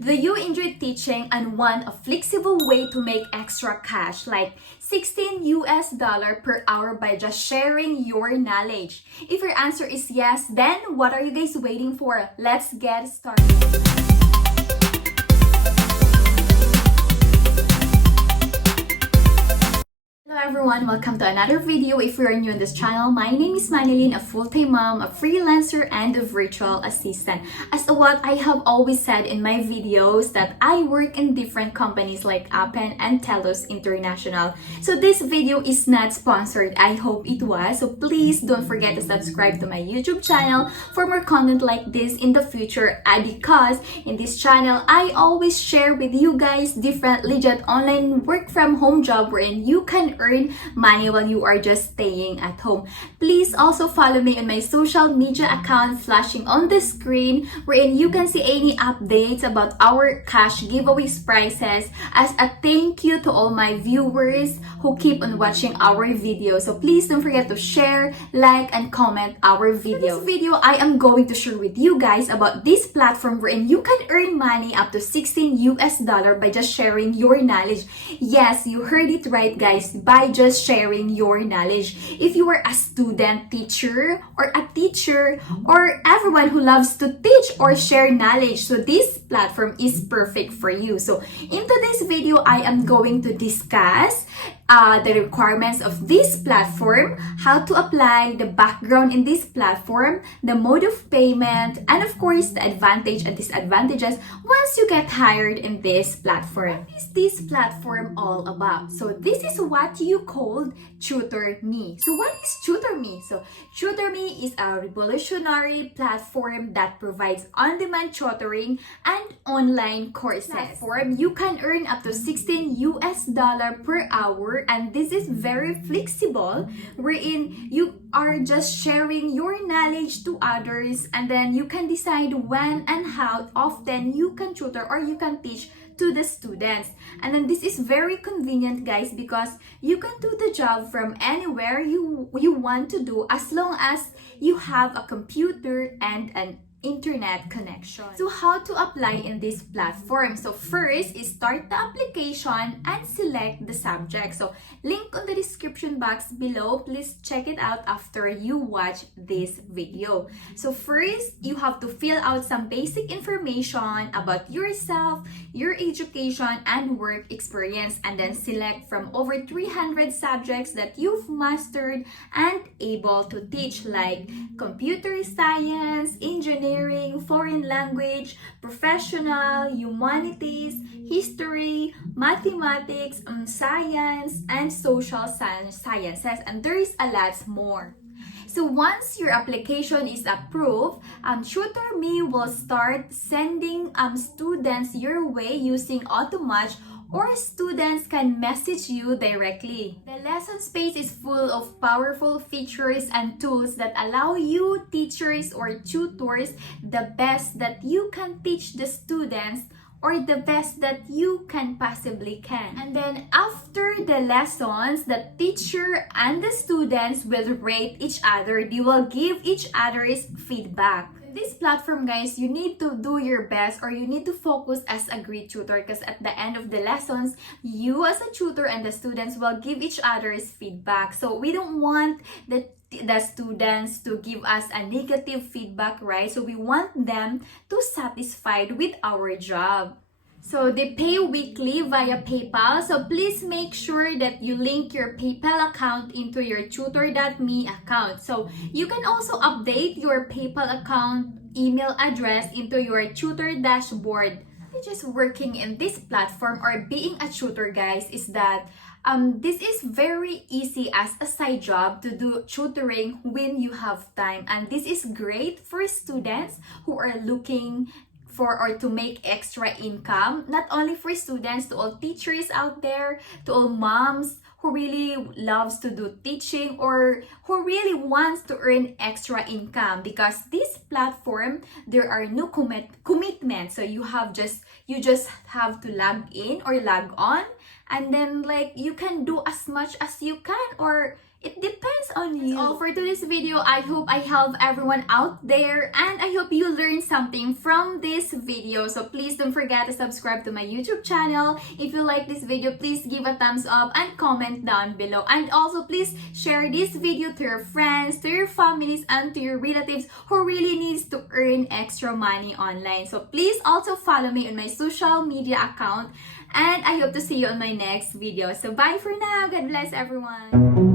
Do you enjoy teaching and want a flexible way to make extra cash like $16 per hour by just sharing your knowledge? If your answer is yes, then what are you guys waiting for? Let's get started. Hello everyone, welcome to another video. If you are new on this channel, my name is Manilyn, a full-time mom, a freelancer, and a virtual assistant. As to what I have always said in my videos that I work in different companies like Appen and Telos International. So this video is not sponsored. I hope it was. So please don't forget to subscribe to my YouTube channel for more content like this in the future. Because in this channel, I always share with you guys different legit online work from home job wherein you can earn money while you are just staying at home. Please also follow me on my social media account flashing on the screen wherein you can see any updates about our cash giveaways prices as a thank you to all my viewers who keep on watching our videos. So please don't forget to share, like, and comment our video. In this video, I am going to share with you guys about this platform wherein you can earn money up to $16 by just sharing your knowledge. Yes, you heard it right, guys. By just sharing your knowledge. If you are a student, teacher, or a teacher, or everyone who loves to teach or share knowledge, so this platform is perfect for you. So in today's video, I am going to discuss the requirements of this platform, how to apply the background in this platform, the mode of payment, and of course, the advantage and disadvantages once you get hired in this platform. What is this platform all about? So this is what you called Tutor Me. So what is Tutor Me? So Tutor Me is a revolutionary platform that provides on-demand tutoring and online courses. Platform, you can earn up to $16 per hour, and this is very flexible wherein you are just sharing your knowledge to others, and then you can decide when and how often you can tutor or you can teach to the students. And then this is very convenient, guys, because you can do the job from anywhere you want to do as long as you have a computer and an internet connection. So how to apply in this platform? So first is start the application and select the subject. So link on the description box below. Please check it out after you watch this video. So first, you have to fill out some basic information about yourself, your education, and work experience, and then select from over 300 subjects that you've mastered and able to teach, like computer science, engineering, foreign language, professional, humanities, history, mathematics, science, and social sciences, and there is a lot more. So once your application is approved, Tutor Me will start sending students your way using Automatch, or students can message you directly. The lesson space is full of powerful features and tools that allow you, teachers or tutors, the best that you can teach the students or the best that you can possibly can. And then after the lessons, the teacher and the students will rate each other. They will give each other's feedback. This platform, guys, you need to do your best or you need to focus as a great tutor, because at the end of the lessons, you as a tutor and the students will give each other's feedback. So we don't want the students to give us a negative feedback, right? So we want them to satisfied with our job. So they pay weekly via PayPal. So please make sure that you link your PayPal account into your tutor.me account. So you can also update your PayPal account email address into your tutor dashboard. Just working in this platform or being a tutor, guys, is that this is very easy as a side job to do tutoring when you have time. And this is great for students who are looking for or to make extra income, not only for students, to all teachers out there, to all moms who really loves to do teaching or who really wants to earn extra income, because this platform, there are no commitments. So you just have to log in or log on, and then like you can do as much as you can, or It depends on you. That's all for today's video. I hope I help everyone out there and I hope you learned something from this video. So please don't forget to subscribe to my YouTube channel. If you like this video, please give a thumbs up and comment down below. And also please share this video to your friends, to your families, and to your relatives who really needs to earn extra money online. So please also follow me on my social media account and I hope to see you on my next video. So bye for now. God bless everyone.